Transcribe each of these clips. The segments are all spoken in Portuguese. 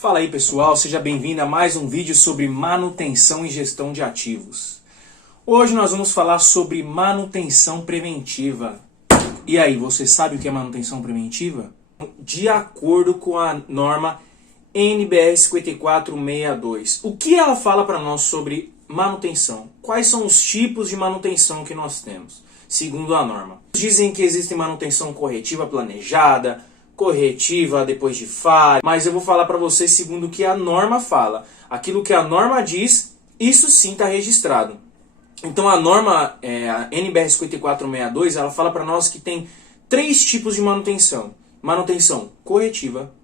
Fala aí pessoal, seja bem-vindo a mais um vídeo sobre manutenção e gestão de ativos. Hoje nós vamos falar sobre manutenção preventiva. E aí, você sabe o que é manutenção preventiva? De acordo com a norma NBR 5462. O que ela fala para nós sobre manutenção? Quais são os tipos de manutenção que nós temos, segundo a norma? Dizem que existe manutenção corretiva planejada, corretiva depois de falha, mas eu vou falar para vocês segundo o que a norma fala. Aquilo que a norma diz, isso sim está registrado. Então a norma, a NBR 5462, ela fala para nós que tem três tipos de manutenção. Manutenção corretiva,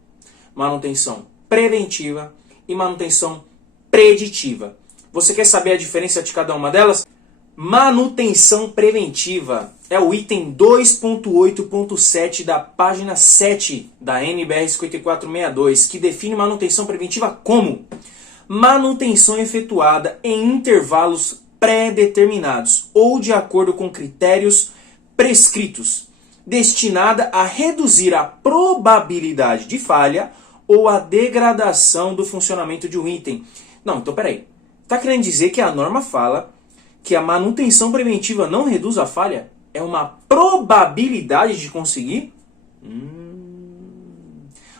manutenção preventiva e manutenção preditiva. Você quer saber a diferença de cada uma delas? Manutenção preventiva é o item 2.8.7 da página 7 da NBR 5462, que define manutenção preventiva como manutenção efetuada em intervalos pré-determinados ou de acordo com critérios prescritos, destinada a reduzir a probabilidade de falha ou a degradação do funcionamento de um item. Não, então peraí. Está querendo dizer que a norma fala que a manutenção preventiva não reduz a falha? É uma probabilidade de conseguir?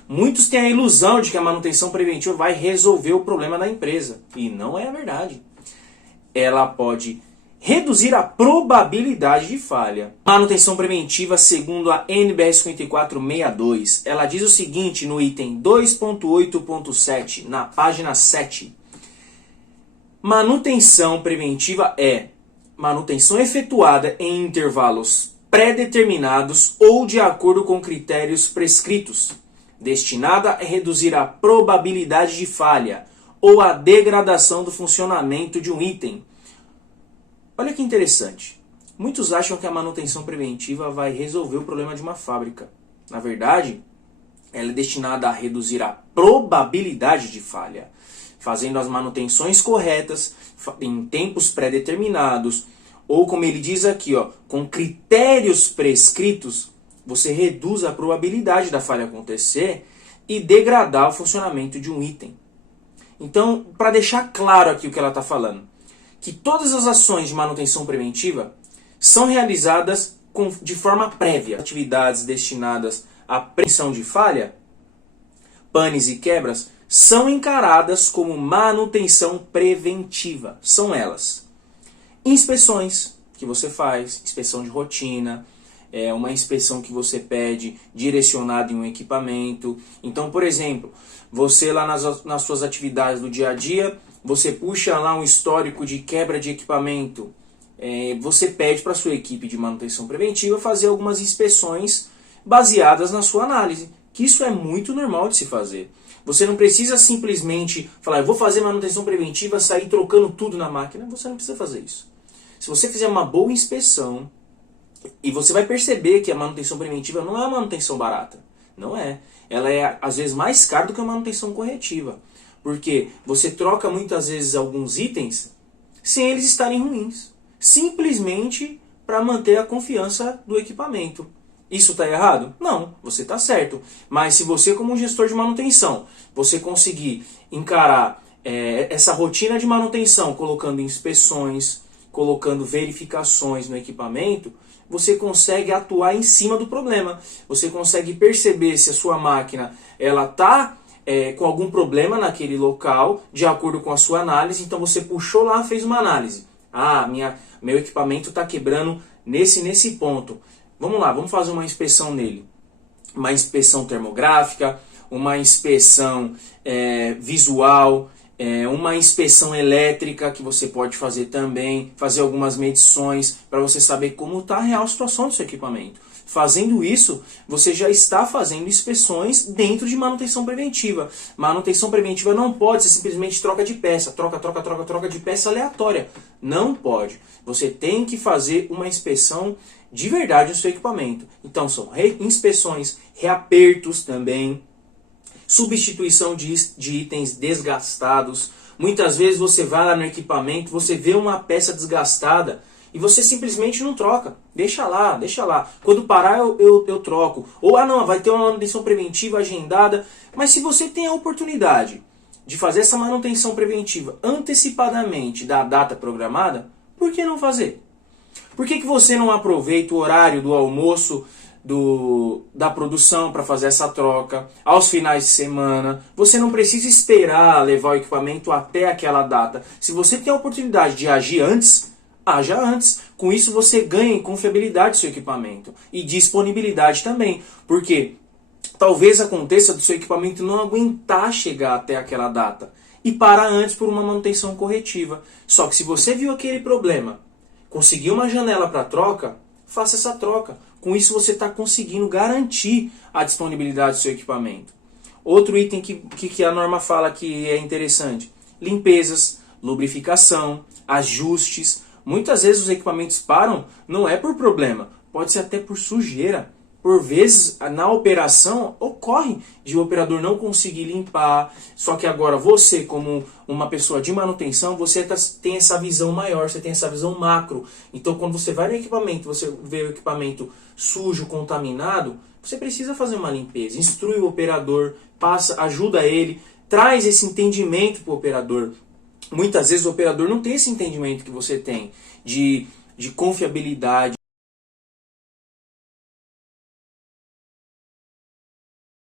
Muitos têm a ilusão de que a manutenção preventiva vai resolver o problema da empresa. E não é a verdade. Ela pode reduzir a probabilidade de falha. Manutenção preventiva, segundo a NBR 5462, ela diz o seguinte no item 2.8.7, na página 7. Manutenção preventiva é manutenção efetuada em intervalos pré-determinados ou de acordo com critérios prescritos, destinada a reduzir a probabilidade de falha ou a degradação do funcionamento de um item. Olha que interessante. Muitos acham que a manutenção preventiva vai resolver o problema de uma fábrica. Na verdade, ela é destinada a reduzir a probabilidade de falha, fazendo as manutenções corretas em tempos pré-determinados, ou como ele diz aqui, com critérios prescritos, você reduz a probabilidade da falha acontecer e degradar o funcionamento de um item. Então, para deixar claro aqui o que ela está falando, que todas as ações de manutenção preventiva são realizadas de forma prévia. Atividades destinadas à prevenção de falha, panes e quebras, são encaradas como manutenção preventiva. São elas: inspeções que você faz, inspeção de rotina, uma inspeção que você pede direcionada em um equipamento. Então, por exemplo, você lá nas suas atividades do dia a dia, você puxa lá um histórico de quebra de equipamento. Você pede para a sua equipe de manutenção preventiva fazer algumas inspeções baseadas na sua análise, que isso é muito normal de se fazer. Você não precisa simplesmente falar, eu vou fazer manutenção preventiva, sair trocando tudo na máquina. Você não precisa fazer isso. Se você fizer uma boa inspeção, e você vai perceber que a manutenção preventiva não é uma manutenção barata. Não é. Ela é, às vezes, mais cara do que a manutenção corretiva. Porque você troca, muitas vezes, alguns itens sem eles estarem ruins. Simplesmente para manter a confiança do equipamento. Isso está errado? Não, você está certo. Mas se você, como gestor de manutenção, você conseguir encarar essa rotina de manutenção, colocando inspeções, colocando verificações no equipamento, você consegue atuar em cima do problema. Você consegue perceber se a sua máquina está com algum problema naquele local, de acordo com a sua análise. Então você puxou lá, fez uma análise. Meu equipamento está quebrando nesse ponto. Vamos lá, vamos fazer uma inspeção nele. Uma inspeção termográfica, uma inspeção visual, uma inspeção elétrica que você pode fazer também, fazer algumas medições para você saber como está a real situação do seu equipamento. Fazendo isso, você já está fazendo inspeções dentro de manutenção preventiva. Manutenção preventiva não pode ser simplesmente troca de peça, troca de peça aleatória. Não pode. Você tem que fazer uma inspeção de verdade no seu equipamento. Então são inspeções, reapertos também, substituição de itens desgastados. Muitas vezes você vai lá no equipamento, você vê uma peça desgastada E você simplesmente não troca. Deixa lá, deixa lá. Quando parar eu troco. Ou, não, vai ter uma manutenção preventiva agendada. Mas se você tem a oportunidade de fazer essa manutenção preventiva antecipadamente da data programada, por que não fazer? Por que você não aproveita o horário do almoço da produção para fazer essa troca, aos finais de semana? Você não precisa esperar levar o equipamento até aquela data. Se você tem a oportunidade de agir antes, haja antes. Com isso você ganha em confiabilidade do seu equipamento e disponibilidade também. Porque talvez aconteça do seu equipamento não aguentar chegar até aquela data e parar antes por uma manutenção corretiva. Só que se você viu aquele problema, conseguiu uma janela para troca, faça essa troca. Com isso você está conseguindo garantir a disponibilidade do seu equipamento. Outro item que a norma fala que é interessante: limpezas, lubrificação, ajustes. Muitas vezes os equipamentos param, não é por problema, pode ser até por sujeira. Por vezes, na operação, ocorre de o operador não conseguir limpar. Só que agora você, como uma pessoa de manutenção, você tem essa visão maior, você tem essa visão macro. Então, quando você vai no equipamento, você vê o equipamento sujo, contaminado, você precisa fazer uma limpeza. Instrui o operador, ajuda ele, traz esse entendimento para o operador. Muitas vezes o operador não tem esse entendimento que você tem de confiabilidade.